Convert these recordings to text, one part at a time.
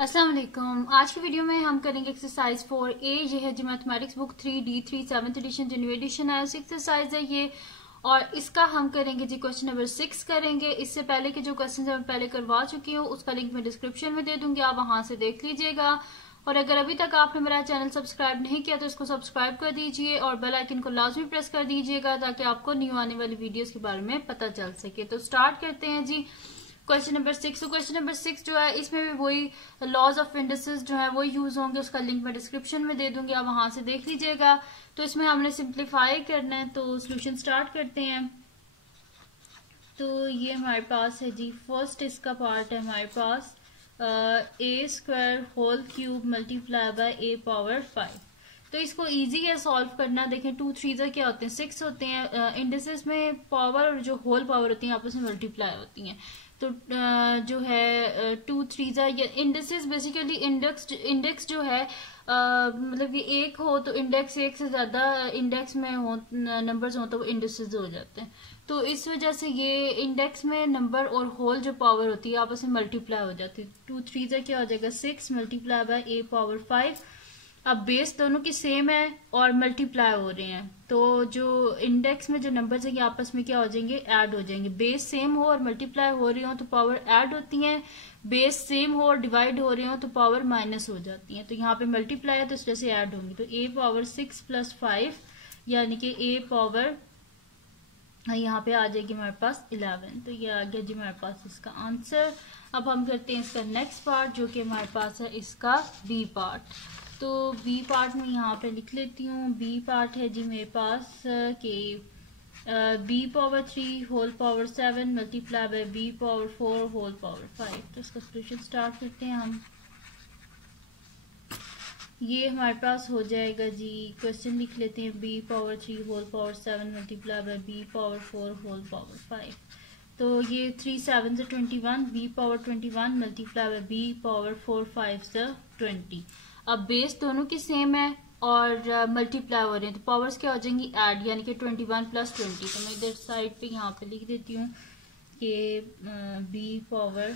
अस्सलाम वालेकुम। आज की वीडियो में हम करेंगे एक्सरसाइज 4A। ये है जी mathematics book 3D3 7th edition जो न्यू एडिशन है, एक्सरसाइज है ये। और इसका हम करेंगे जी क्वेश्चन नंबर 6 करेंगे। इससे पहले के जो क्वेश्चन मैं पहले करवा चुकी हूँ उसका लिंक मैं डिस्क्रिप्शन में दे दूंगी, आप वहां से देख लीजिएगा। और अगर अभी तक आपने मेरा चैनल सब्सक्राइब नहीं किया तो इसको सब्सक्राइब कर दीजिए और बेल आइकन को लाजमी प्रेस कर दीजिएगा ताकि आपको न्यू आने वाली वीडियोस के बारे में पता चल सके। तो स्टार्ट करते हैं जी क्वेश्चन नंबर 6। तो क्वेश्चन नंबर 6 जो है इसमें भी वही लॉज ऑफ इंडिसेस जो है वो यूज होंगे, उसका लिंक मैं डिस्क्रिप्शन में दे दूंगी, आप वहां से देख लीजिएगा। तो इसमें हमने सिंप्लीफाई करना है, तो सोल्यूशन स्टार्ट करते हैं। तो ये हमारे पास है जी फर्स्ट इसका पार्ट है हमारे पास A square whole cube multiply by A power 5। तो इसको इजी है सॉल्व करना। देखें 2 3 क्या होते हैं 6 होते हैं। इंडिसेस में पावर और जो होल पावर होती है आपस में मल्टीप्लाई होती हैं। तो जो है 2 3 या इंडेक्सेस बेसिकली इंडेक्स जो है मतलब कि एक हो तो इंडेक्स एक से ज्यादा इंडेक्स में हो नंबर्स हो तो वो इंडेक्सेस हो जाते हैं। तो इस वजह से ये इंडेक्स में नंबर और होल जो पावर होती है आपस में मल्टीप्लाई हो जाती है। 2 3 क्या हो जाएगा 6 मल्टीप्लाई बाय ए पावर 5। अब बेस दोनों की सेम है और मल्टीप्लाई हो रहे हैं, तो जो इंडेक्स में जो नंबर्स है आपस में क्या हो जाएंगे ऐड हो जाएंगे। बेस सेम हो और मल्टीप्लाई हो रही हो तो पावर ऐड होती है, बेस सेम हो और डिवाइड हो रहे हो तो पावर माइनस हो जाती है। तो यहाँ पे मल्टीप्लाई है तो इस तरह से ऐड होंगी। तो ए पावर 6 प्लस 5 यानी कि ए पावर यहाँ पे आ जाएगी हमारे पास 11। तो ये आ गया जी हमारे पास इसका आंसर। अब हम करते हैं इसका नेक्स्ट पार्ट जो कि हमारे पास है इसका बी पार्ट। तो बी पार्ट में यहाँ पे लिख लेती हूँ। बी पार्ट है जी मेरे पास के B power 3 whole power 7 multiply by B power 4 whole power 5। तो इसका सोल्यूशन स्टार्ट करते हैं हम। ये हमारे पास हो जाएगा जी, क्वेश्चन लिख लेते हैं B power 3 whole power 7 multiply by B power 4 whole power 5। तो ये 3 7 से 21 B power 21 multiply by B power 4 5 से 20। अब बेस दोनों की सेम है और मल्टीप्लाई हो रहे हैं तो पावर्स क्या हो जाएंगी ऐड, यानी कि 21 प्लस 20। तो मैं इधर साइड पे यहाँ पे लिख देती हूँ कि B power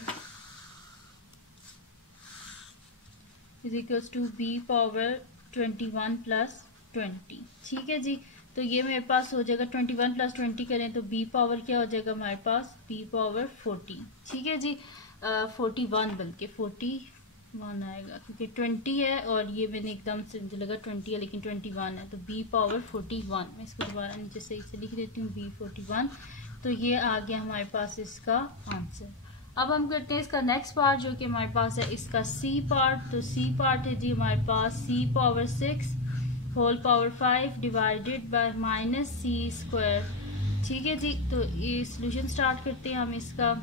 is equals to B power 21 plus 20। ठीक है जी। तो ये मेरे पास हो जाएगा 21 प्लस 20 करें तो बी पावर क्या हो जाएगा हमारे पास बी पावर 40। ठीक है जी 41 बल्कि 41 आएगा क्योंकि 20 है और ये मैंने एकदम से मुझे लगा 20 है लेकिन 21 है। तो बी पावर 41 मैं इसको दोबारा नीचे से इसे लिख देती हूँ बी 41। तो ये आ गया हमारे पास इसका आंसर। अब हम करते हैं इसका नेक्स्ट पार्ट जो कि हमारे पास है इसका सी पार्ट। तो सी पार्ट है जी हमारे पास C power 6 whole power 5 divided by minus C square. ठीक है जी। तो ये सोल्यूशन स्टार्ट करते हैं हम इसका।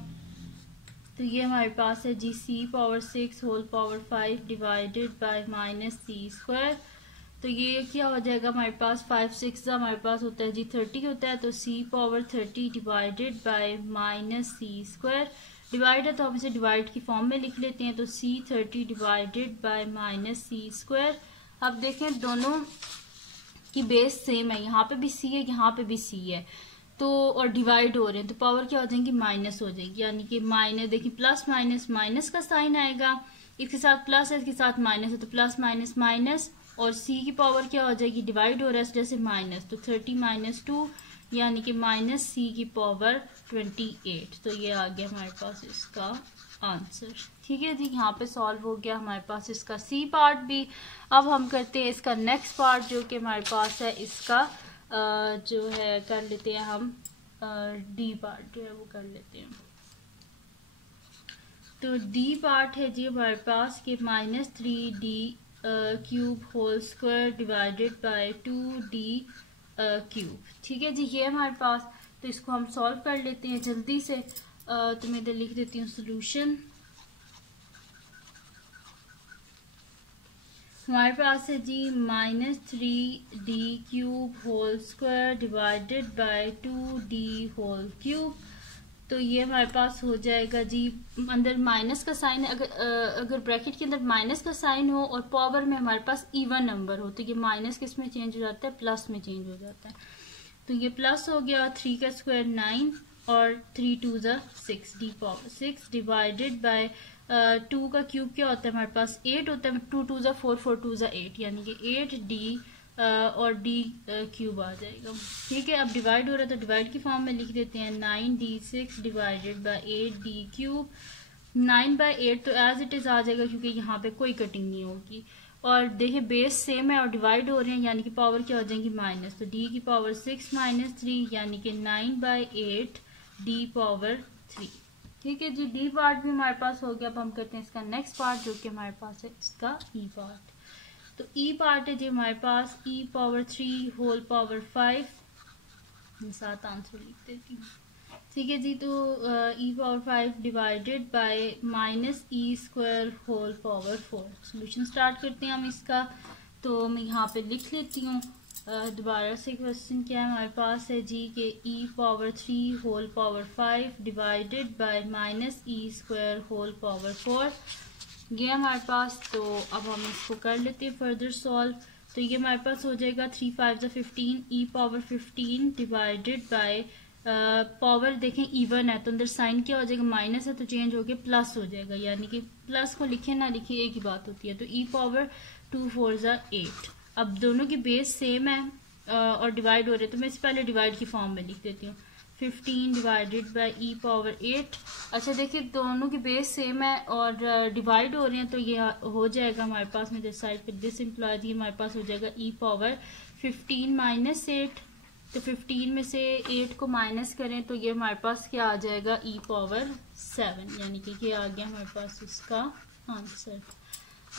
तो ये हमारे पास है जी C power 6 whole power 5 divided by minus C square. तो ये क्या हो जाएगा हमारे पास 5 6 हमारे पास होता है जी 30 होता है। तो C power 30 divided by minus C square. Divide है तो हम इसे डिवाइड की फॉर्म में लिख लेते हैं। तो C 30 divided by minus C square. अब देखें दोनों की बेस सेम है, यहाँ पे भी सी है यहाँ पे भी सी है तो और डिवाइड हो रहे हैं तो पावर क्या हो जाएगी माइनस हो जाएगी, यानी कि माइनस देखिए प्लस माइनस माइनस का साइन आएगा, इसके साथ प्लस है इसके साथ माइनस है तो प्लस माइनस माइनस और सी की पावर क्या हो जाएगी डिवाइड हो रहा है जैसे माइनस। तो 30 माइनस 2 यानी कि माइनस सी की पावर 28। तो ये आ गया हमारे पास इसका आंसर। ठीक है जी यहाँ पे सॉल्व हो गया हमारे पास इसका सी पार्ट भी। अब हम करते हैं इसका नेक्स्ट पार्ट जो कि हमारे पास है इसका जो है कर लेते हैं हम डी पार्ट जो है वो कर लेते हैं। तो डी पार्ट है जी हमारे पास कि -3d cube whole square divided by 2d cube. ठीक है जी ये हमारे पास। तो इसको हम सॉल्व कर लेते हैं जल्दी से। तो मैं इधर लिख देती हूँ सोल्यूशन। हमारे पास है जी -3d cube whole square divided by 2d whole cube. तो ये हमारे पास हो जाएगा जी अंदर माइनस का साइन है, अगर ब्रैकेट के अंदर माइनस का साइन हो और पावर में हमारे पास इवन नंबर हो तो ये माइनस किस में चेंज हो जाता है प्लस में चेंज हो जाता है। तो ये प्लस हो गया 3 का स्क्वायर 9 और 3 2 6 डी पावर 6 डिवाइडेड बाय 2 का क्यूब क्या होता है हमारे पास 8 होता है, 2 2 ज़ा 4 4 2 ज़ा 8, यानी कि 8d और d क्यूब आ जाएगा। ठीक है, अब डिवाइड हो रहा है तो डिवाइड की फॉर्म में लिख देते हैं 9d6 divided by 8d cube. 9/8 तो एज इट इज आ जाएगा क्योंकि यहाँ पे कोई कटिंग नहीं होगी। और देखिए बेस सेम है और डिवाइड हो रहे हैं, यानी कि पावर क्या हो जाएगी माइनस, तो d की पावर 6 माइनस 3 यानी कि 9/8 d पावर 3। ठीक है जी, डी पार्ट भी हमारे पास हो गया। अब हम करते हैं इसका नेक्स्ट पार्ट जो कि हमारे पास है इसका ई पार्ट। तो ई पार्ट है जी हमारे पास e पावर 3 होल पावर 5, साथ आंसर लिख देती हूँ। ठीक है जी, तो e power 5 divided by minus E square whole power 4। Solution start करते हैं हम इसका, तो मैं यहाँ पे लिख लेती हूँ। दोबारा से क्वेश्चन क्या है हमारे पास है जी कि e power 3 whole power 5 divided by minus E square whole power 4, ये हमारे पास। तो अब हम इसको कर लेते हैं फर्दर सॉल्व। तो ये हमारे पास हो जाएगा 3 5 15 e power 15 divided by power देखें इवन है तो अंदर साइन क्या हो जाएगा माइनस है तो चेंज होके प्लस हो जाएगा, यानी कि प्लस को लिखे ना लिखे एक ही बात होती है। तो e पावर 2 4 ज़ा 8। अब दोनों की बेस सेम है और डिवाइड हो रहे हैं तो मैं इससे पहले डिवाइड की फॉर्म में लिख देती हूँ 15 डिवाइडेड बाई ई पावर 8। अच्छा देखिए दोनों की बेस सेम है और डिवाइड हो रहे हैं तो ये हो जाएगा हमारे पास में साइड पे दिस इम्प्लॉय दी हमारे पास हो जाएगा ई पावर 15 माइनस 8। तो 15 में से 8 को माइनस करें तो ये हमारे पास क्या आ जाएगा ई पावर 7, यानी कि ये आ गया हमारे पास इसका आंसर।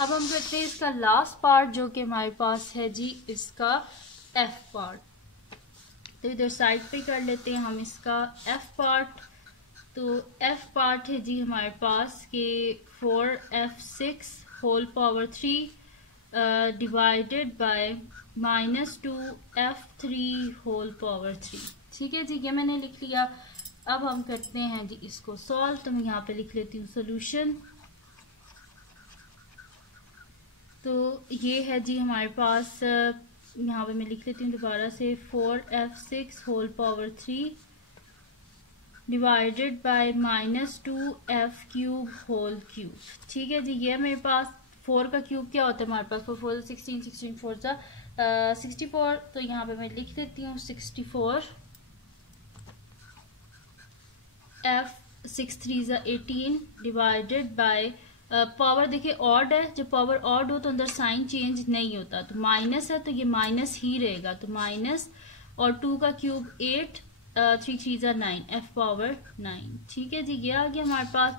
अब हम करते हैं इसका लास्ट पार्ट जो कि हमारे पास है जी इसका एफ पार्ट। तो इधर साइड पे कर लेते हैं हम इसका एफ पार्ट। तो एफ पार्ट है जी हमारे पास के 4f6 whole power 3 divided by -2f3 whole power 3। ठीक है जी, ये मैंने लिख लिया। अब हम करते हैं जी इसको सॉल्व। तो मैं यहाँ पे लिख लेती हूँ सोल्यूशन। तो ये है जी हमारे पास, यहाँ पे मैं लिख लेती हूँ दोबारा से 4f6 whole power 3 divided by -2f cube whole cube. ठीक है जी, ये मेरे पास 4 का क्यूब क्या होता है हमारे पास 4 4 16 16 4 सा 64। तो यहाँ पे मैं लिख देती हूँ 64 f 6 3 सा 18 डिवाइडेड बाय पावर देखिए ऑड है, जब पावर ऑड हो तो अंदर साइन चेंज नहीं होता, तो माइनस है तो ये माइनस ही रहेगा, तो माइनस और 2 का क्यूब 8 3 3 ज़ा 9 f पावर 9। ठीक है जी, ये आ गया हमारे पास।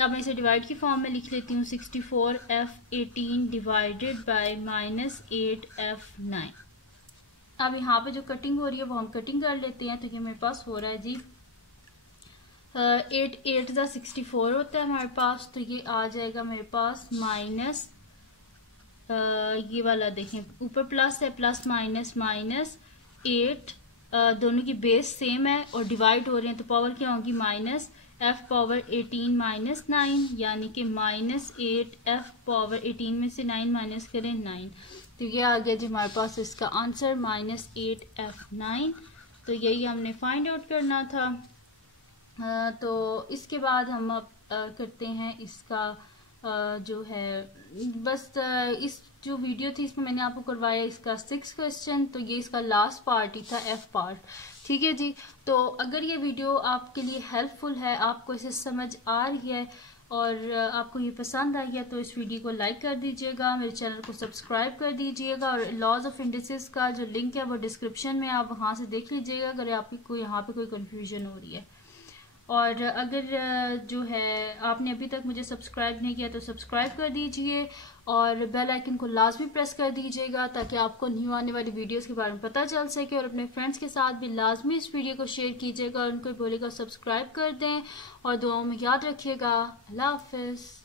अब मैं इसे डिवाइड की फॉर्म में लिख लेती हूँ 64 f 18 डिवाइडेड बाय -8f9। अब यहाँ पे जो कटिंग हो रही है वो हम कटिंग कर लेते हैं। तो ये मेरे पास हो रहा है जी 8 8 ज़ा 64 होता है हमारे पास, तो ये आ जाएगा मेरे पास माइनस ये वाला देखें ऊपर प्लस है, प्लस माइनस माइनस 8, दोनों की बेस सेम है और डिवाइड हो रहे हैं तो पावर क्या होगी माइनस f पावर 18 माइनस 9, यानी कि -8 f पावर 18 में से 9 माइनस करें 9। तो ये आ गया जी हमारे पास इसका आंसर -8 f9। तो यही हमने फाइंड आउट करना था। तो इसके बाद हम अब करते हैं इसका जो है बस इस जो वीडियो थी इसमें मैंने आपको करवाया इसका 6 क्वेश्चन। तो ये इसका लास्ट पार्ट ही था एफ पार्ट। ठीक है जी, तो अगर ये वीडियो आपके लिए हेल्पफुल है, आपको इसे समझ आ रही है और आपको ये पसंद आई है तो इस वीडियो को लाइक कर दीजिएगा, मेरे चैनल को सब्सक्राइब कर दीजिएगा और लॉज ऑफ इंडिसेस का जो लिंक है वो डिस्क्रिप्शन में आप वहाँ से देख लीजिएगा अगर आपको यहाँ पे कोई कन्फ्यूजन हो रही है। और अगर जो है आपने अभी तक मुझे सब्सक्राइब नहीं किया तो सब्सक्राइब कर दीजिए और बेल आइकन को लाजमी प्रेस कर दीजिएगा ताकि आपको न्यू आने वाली वीडियोस के बारे में पता चल सके। और अपने फ्रेंड्स के साथ भी लाजमी इस वीडियो को शेयर कीजिएगा और उनको बोलेगा सब्सक्राइब कर दें और दुआओं में याद रखिएगा। अल्लाह हाफिज़।